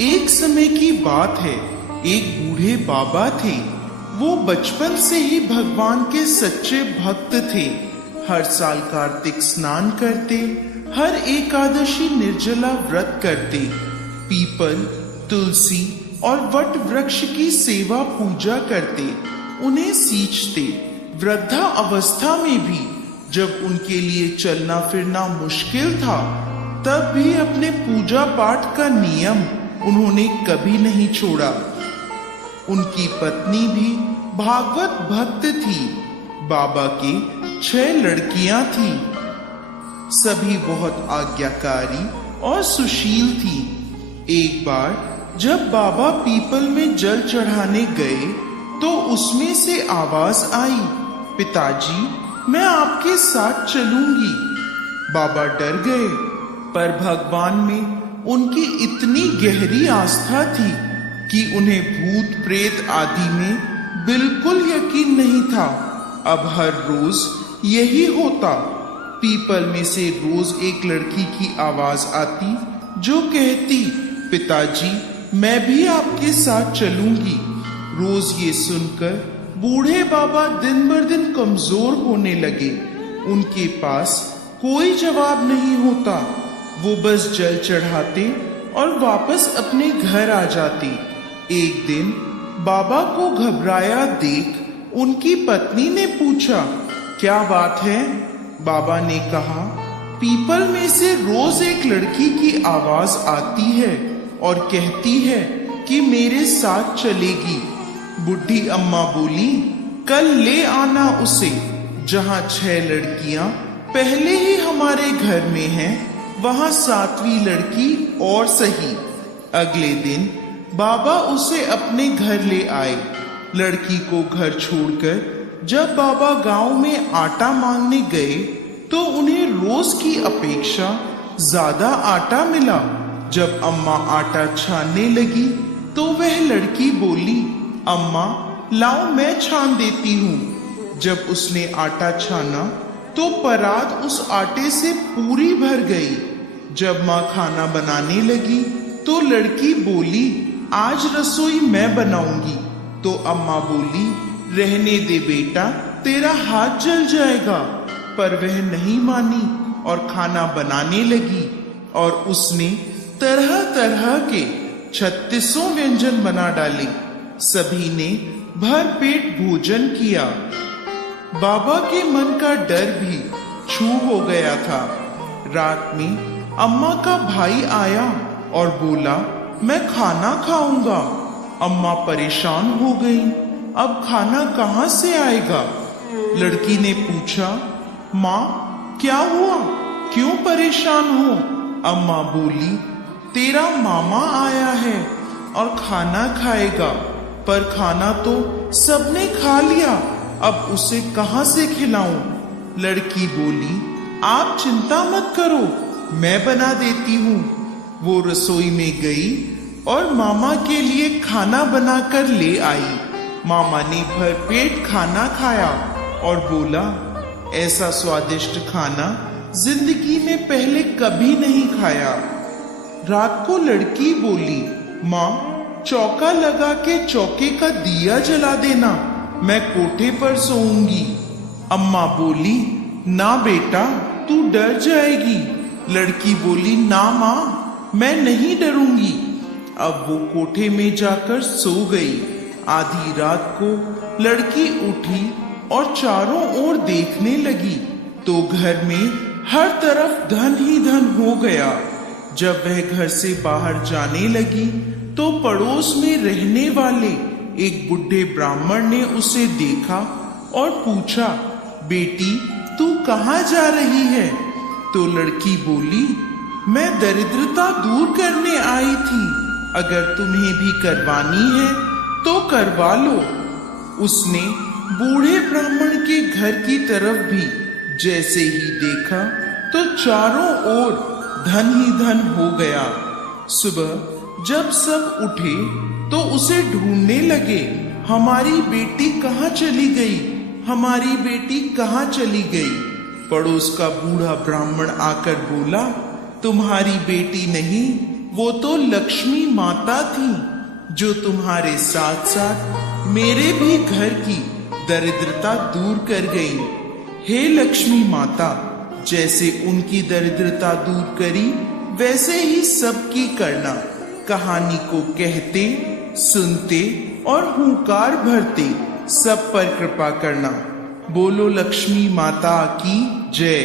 एक समय की बात है, एक बूढ़े बाबा थे। वो बचपन से ही भगवान के सच्चे भक्त थे। हर साल कार्तिक स्नान करते, हर एकादशी निर्जला व्रत करते, पीपल, तुलसी और वट वृक्ष की सेवा पूजा करते, उन्हें सींचते। वृद्धा अवस्था में भी जब उनके लिए चलना फिरना मुश्किल था, तब भी अपने पूजा पाठ का नियम उन्होंने कभी नहीं छोड़ा। उनकी पत्नी भी भागवत भक्त थी। बाबा के 6 लड़कियां थी। सभी बहुत आज्ञाकारी और सुशील थी। एक बार जब बाबा पीपल में जल चढ़ाने गए तो उसमें से आवाज आई, पिताजी, मैं आपके साथ चलूंगी। बाबा डर गए, पर भगवान में उनकी इतनी गहरी आस्था थी कि उन्हें भूत प्रेत आदि में बिल्कुल यकीन नहीं था। अब हर रोज यही होता। पीपल में से रोज एक लड़की की आवाज आती जो कहती, पिताजी, मैं भी आपके साथ चलूंगी। रोज ये सुनकर बूढ़े बाबा दिन भर दिन कमजोर होने लगे। उनके पास कोई जवाब नहीं होता। वो बस जल चढ़ाते और वापस अपने घर आ जाते। एक दिन बाबा को घबराया देख उनकी पत्नी ने पूछा, क्या बात है? बाबा ने कहा, पीपल में से रोज एक लड़की की आवाज आती है और कहती है कि मेरे साथ चलेगी। बुढ़ी अम्मा बोली, कल ले आना उसे। जहाँ 6 लड़कियां पहले ही हमारे घर में हैं, वहां 7वीं लड़की और सही। अगले दिन बाबा उसे अपने घर ले आए। लड़की को घर छोड़कर जब बाबा गांव में आटा मांगने गए तो उन्हें रोज की अपेक्षा ज्यादा आटा मिला। जब अम्मा आटा छानने लगी तो वह लड़की बोली, अम्मा, लाओ मैं छान देती हूँ। जब उसने आटा छाना तो परात उस आटे से पूरी भर गई। जब माँ खाना बनाने लगी तो लड़की बोली, आज रसोई मैं बनाऊंगी। तो अम्मा बोली, रहने दे बेटा, तेरा हाथ जल जाएगा। पर वह नहीं मानी और खाना बनाने लगी और उसने तरह तरह के 36 व्यंजन बना डाले। सभी ने भर पेट भोजन किया। बाबा के मन का डर भी छू हो गया था। रात में अम्मा का भाई आया और बोला, मैं खाना खाऊंगा। अम्मा परेशान हो गई, अब खाना कहाँ से आएगा? लड़की ने पूछा, माँ, क्या हुआ? क्यों परेशान हो? अम्मा बोली, तेरा मामा आया है और खाना खाएगा, पर खाना तो सबने खा लिया, अब उसे कहाँ से खिलाऊं? लड़की बोली, आप चिंता मत करो, मैं बना देती हूँ। वो रसोई में गई और मामा के लिए खाना बनाकर ले आई। मामा ने भर पेट खाना खाया और बोला, ऐसा स्वादिष्ट खाना जिंदगी में पहले कभी नहीं खाया। रात को लड़की बोली, माँ, चौका लगा के चौके का दिया जला देना, मैं कोठे पर सोऊंगी। अम्मा बोली, ना बेटा, तू डर जाएगी। लड़की बोली, ना माँ, मैं नहीं डरूंगी। अब वो कोठे में जाकर सो गई। आधी रात को लड़की उठी और चारों ओर देखने लगी तो घर में हर तरफ धन ही धन हो गया। जब वह घर से बाहर जाने लगी तो पड़ोस में रहने वाले एक बुढ़े ब्राह्मण ने उसे देखा और पूछा, बेटी, तू कहाँ जा रही है? तो लड़की बोली, मैं दरिद्रता दूर करने आई थी, अगर तुम्हें भी करवानी है तो करवा लो। उसने बूढ़े ब्राह्मण के घर की तरफ भी जैसे ही देखा तो चारों ओर धन ही धन हो गया। सुबह जब सब उठे तो उसे ढूंढने लगे, हमारी बेटी कहाँ चली गई, हमारी बेटी कहाँ चली गई। पड़ोस का बूढ़ा ब्राह्मण आकर बोला, तुम्हारी बेटी नहीं, वो तो लक्ष्मी माता थी, जो तुम्हारे साथ साथ मेरे भी घर की दरिद्रता दूर कर गई। हे लक्ष्मी माता, जैसे उनकी दरिद्रता दूर करी, वैसे ही सबकी करना। कहानी को कहते, सुनते और हुंकार भरते सब पर कृपा करना। बोलो लक्ष्मी माता की जय।